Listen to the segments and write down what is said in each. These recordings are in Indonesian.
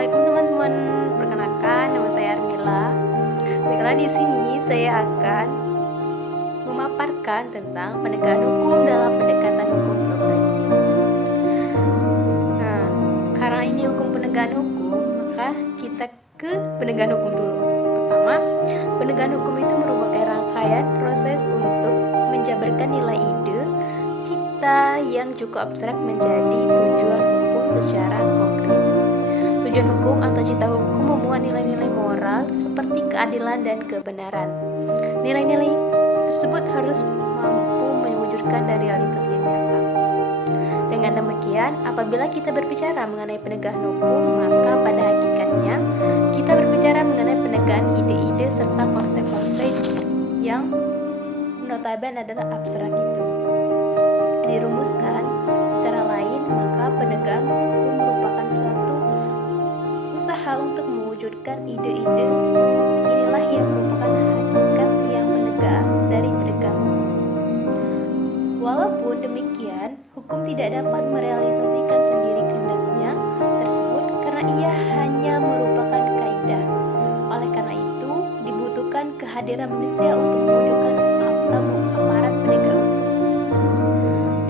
Assalamualaikum teman-teman. Perkenalkan, nama saya Armila. Baiklah, di sini saya akan memaparkan tentang penegakan hukum dalam pendekatan hukum progresif. Nah, karena ini hukum penegakan hukum, maka kita ke penegakan hukum dulu. Pertama, penegakan hukum itu merupakan rangkaian proses untuk menjabarkan nilai ide, cita yang cukup abstrak menjadi tujuan hukum secara konkret. Tujuan hukum atau cita hukum memuat nilai-nilai moral seperti keadilan dan kebenaran. Nilai-nilai tersebut harus mampu mewujudkan dari realitas yang nyata. Dengan demikian, apabila kita berbicara mengenai penegakan hukum, maka pada hakikatnya kita berbicara mengenai penegakan ide-ide serta konsep-konsep yang notabene adalah abstrak itu. Dirumuskan secara lain, maka penegakan hukum merupakan suatu usaha untuk mewujudkan ide-ide. Inilah yang merupakan hakikat yang menegak dari penegakan hukum. Walaupun demikian, hukum tidak dapat merealisasikan sendiri kehendaknya tersebut karena ia hanya merupakan kaidah. Oleh karena itu, dibutuhkan kehadiran manusia untuk mewujudkan aparat penegak hukum.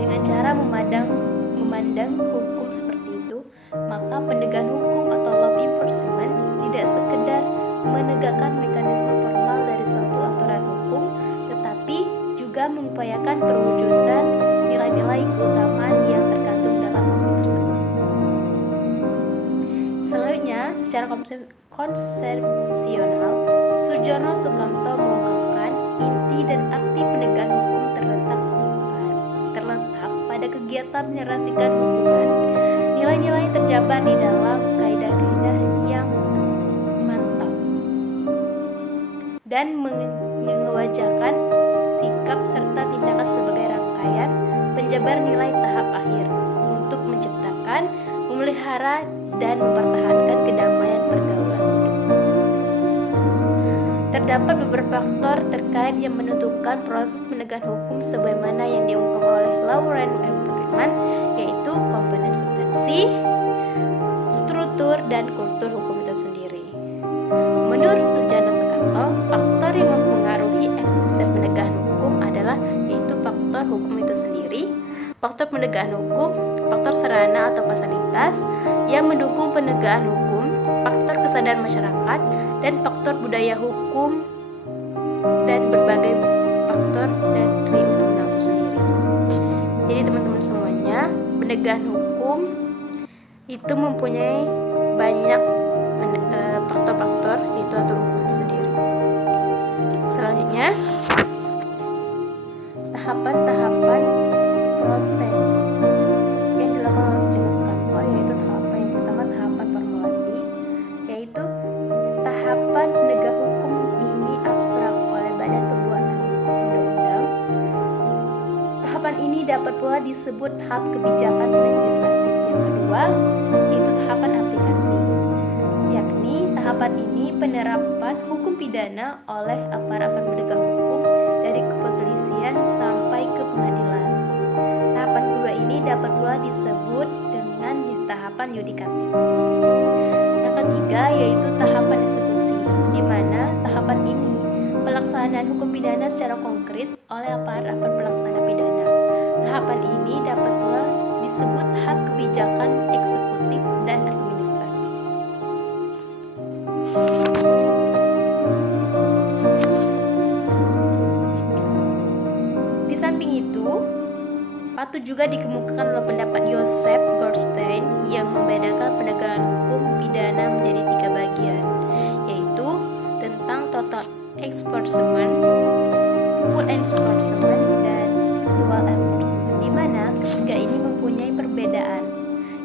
Dengan cara memandang hukum seperti itu, maka penegakan hukum atau law enforcement tidak sekedar menegakkan mekanisme formal dari suatu aturan hukum, tetapi juga mengupayakan perwujudan nilai-nilai keutamaan yang terkandung dalam hukum tersebut. Selanjutnya, secara konsepsional, Soejono Sukanto mengungkapkan inti dan arti penegakan hukum terletak pada kegiatan menyelesaikan hubungan. Nilai-nilai terjabar di dalam kaidah-kaidah yang mantap dan mengewajarkan sikap serta tindakan sebagai rangkaian penjabar nilai tahap akhir untuk menciptakan, memelihara, dan mempertahankan kedamaian pergaulan hidup. Terdapat beberapa faktor terkait yang menentukan proses penegakan hukum sebagaimana yang diungkapkan oleh Laurent Ehrman, yaitu komponen substansi, struktur, dan kultur hukum itu sendiri. Menurut Soejono Sukanto, faktor yang mempengaruhi eksistensi penegakan hukum adalah yaitu faktor hukum itu sendiri, faktor penegakan hukum, faktor sarana atau fasilitas yang mendukung penegakan hukum, faktor kesadaran masyarakat, dan faktor budaya hukum, dan berbagai faktor dari undang-undang itu sendiri. Jadi teman-teman semuanya, penegakan hukum itu mempunyai banyak faktor-faktor yaitu atur hukum sendiri. Selanjutnya, tahapan-tahapan proses yang dilakukan oleh Soejono Sukanto, yaitu tahapan yang pertama, tahapan formulasi, yaitu tahapan penegak hukum ini abstrak oleh badan pembuatan undang-undang. Tahapan ini dapat pula disebut tahap kebijakan legislatif. Yang kedua, yaitu tahapan aplikasi, yakni tahapan ini penerapan hukum pidana oleh aparat penegak hukum dari kepolisian sampai ke pengadilan. Tahapan kedua ini dapat pula disebut dengan tahapan yudikatif. Yang ketiga yaitu tahapan eksekusi, di mana tahapan ini pelaksanaan hukum pidana secara konkret oleh aparat pelaksana pidana. Tahapan ini dapat pula disebut tahap kebijakan eksekutif dan administrasi. Di samping itu, patut juga dikemukakan oleh pendapat Joseph Goldstein yang membedakan penegakan hukum pidana menjadi 3 bagian, yaitu tentang total enforcement, full enforcement, dan actual enforcement, di mana ketiga ini mempunyai perbedaan.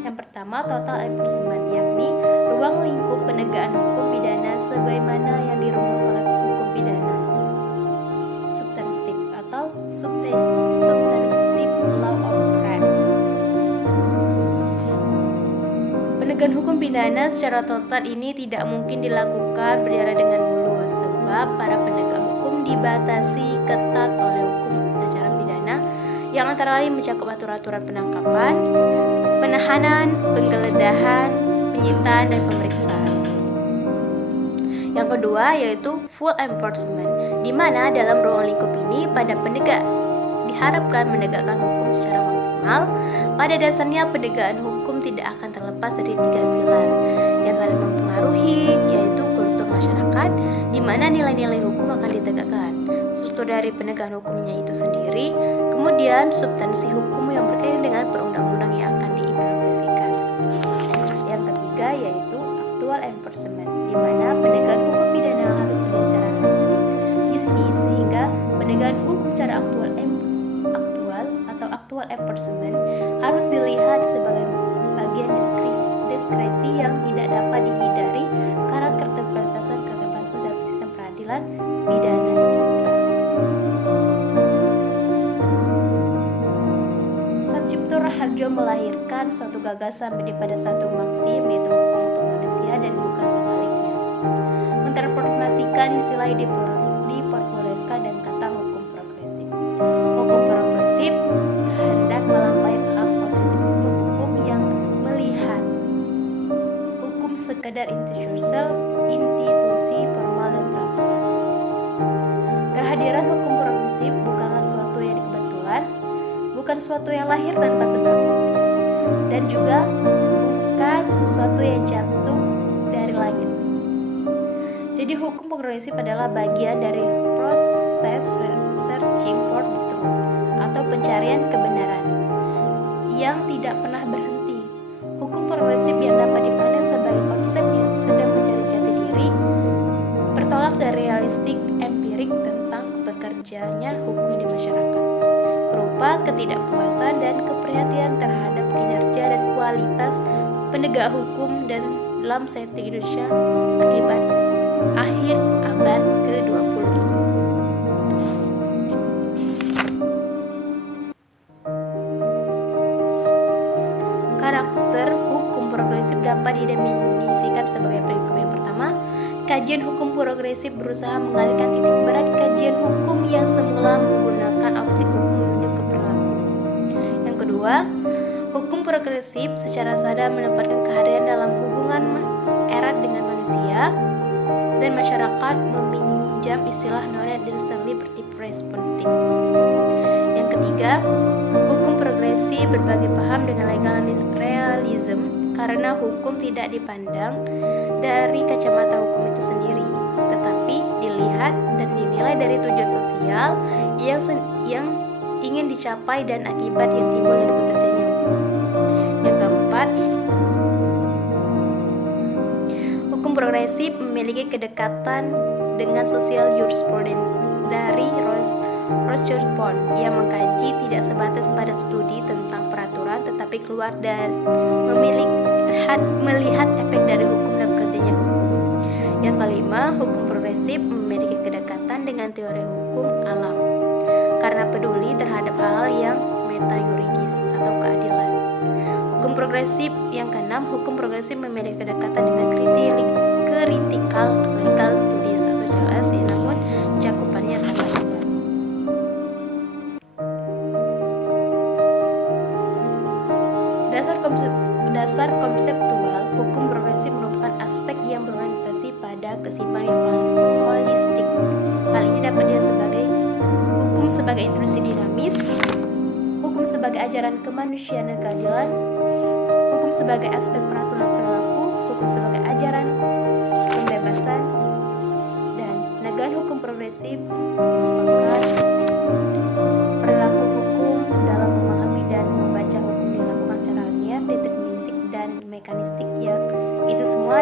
Yang pertama, total enforcement, yakni ruang lingkup penegakan hukum pidana sebagaimana yang dirumus oleh hukum pidana substantif atau substantive law of crime. Penegakan hukum pidana secara total ini tidak mungkin dilakukan berjalan dengan mulus, sebab para penegak hukum dibatasi ketat oleh hukum acara pidana yang antara lain mencakup aturan penangkapan, penahanan, penggeledahan, penyitaan dan pemeriksaan. Yang kedua yaitu full enforcement, di mana dalam ruang lingkup ini pada penegak diharapkan menegakkan hukum secara maksimal. Pada dasarnya penegakan hukum tidak akan terlepas dari 3 pilar yang saling mempengaruhi, yaitu kultur masyarakat, di mana nilai-nilai hukum akan ditegakkan, struktur dari penegakan hukumnya itu sendiri, kemudian substansi hukum yang berkaitan dengan perundang-undang yang akan diimplementasikan. Yang ketiga yaitu actual enforcement, di mana penegakan hukum pidana harus dilihat secara realistik di sini, sehingga penegakan hukum secara aktual atau actual enforcement harus dilihat sebagai bagian diskresi yang tidak dapat dihindari karena keterbatasan dalam sistem peradilan pidana kita. Sucipto Raharjo melahirkan suatu gagasan pada satu maksim, yaitu hukum untuk manusia dan bukan sebaliknya. Mentransformasikan istilah diperbolehkan dan kata hukum progresif. Hukum progresif hendak melampaui tahap positivisme hukum yang melihat hukum sekedar institusi formal dan peraturan. Kehadiran hukum progresif bukanlah suatu yang kebetulan, bukan suatu yang lahir tanpa sebab, dan juga bukan sesuatu yang jatuh dari langit. Jadi hukum progresif adalah bagian dari proses searching for the truth atau pencarian kebenaran yang tidak pernah berhenti. Hukum progresif yang dapat dipandang sebagai konsep yang sedang mencari jati diri, bertolak dari realistik empirik tentang bekerjanya hukum di masyarakat, berupa ketidakpuasan dan keprihatinan terhadap kinerja dan kualitas penegak hukum dan dalam setting Indonesia akibat akhir abad ke-20 ini. Karakter hukum progresif dapat didefinisikan sebagai berikut. Yang pertama, kajian hukum progresif berusaha mengalihkan titik berat kajian hukum yang semula menggunakan optik hukum menuju ke perilaku. Yang kedua, hukum progresif secara sadar menempatkan kehadiran dalam hubungan erat dengan manusia dan masyarakat, meminjam istilah non-adversarial liberty responsive. Yang ketiga, hukum progresif berbagi paham dengan legal realism karena hukum tidak dipandang dari kacamata hukum itu sendiri, tetapi dilihat dan dinilai dari tujuan sosial yang ingin dicapai dan akibat yang timbul dari bekerjanya hukum. Yang keempat, hukum progresif memiliki kedekatan dengan social jurisprudence dari Rochefort yang mengkaji tidak sebatas pada studi tentang peraturan, tetapi keluar dan melihat efek dari hukum dan bekerjanya hukum. Yang kelima, hukum progresif memiliki kedekatan dengan teori hukum alam karena peduli terhadap hal-hal yang meta-yuridis atau keadilan. Hukum progresif yang keenam, hukum progresif memiliki kedekatan dengan critical legal studies atau CLS, namun cakupannya sangat luas. Dasar konseptual hukum progresif merupakan aspek yang berorientasi pada keseimbangan yang holistik. Hal ini dapat dilihat sebagai hukum sebagai institusi dinamis, hukum sebagai ajaran kemanusiaan dan keadilan, hukum sebagai aspek peraturan perilaku, hukum sebagai ajaran pembebasan, dan penegakan hukum progresif merupakan perilaku hukum dalam memahami dan membaca hukum dilakukan secara linear, deterministik, dan mekanistik yang itu semua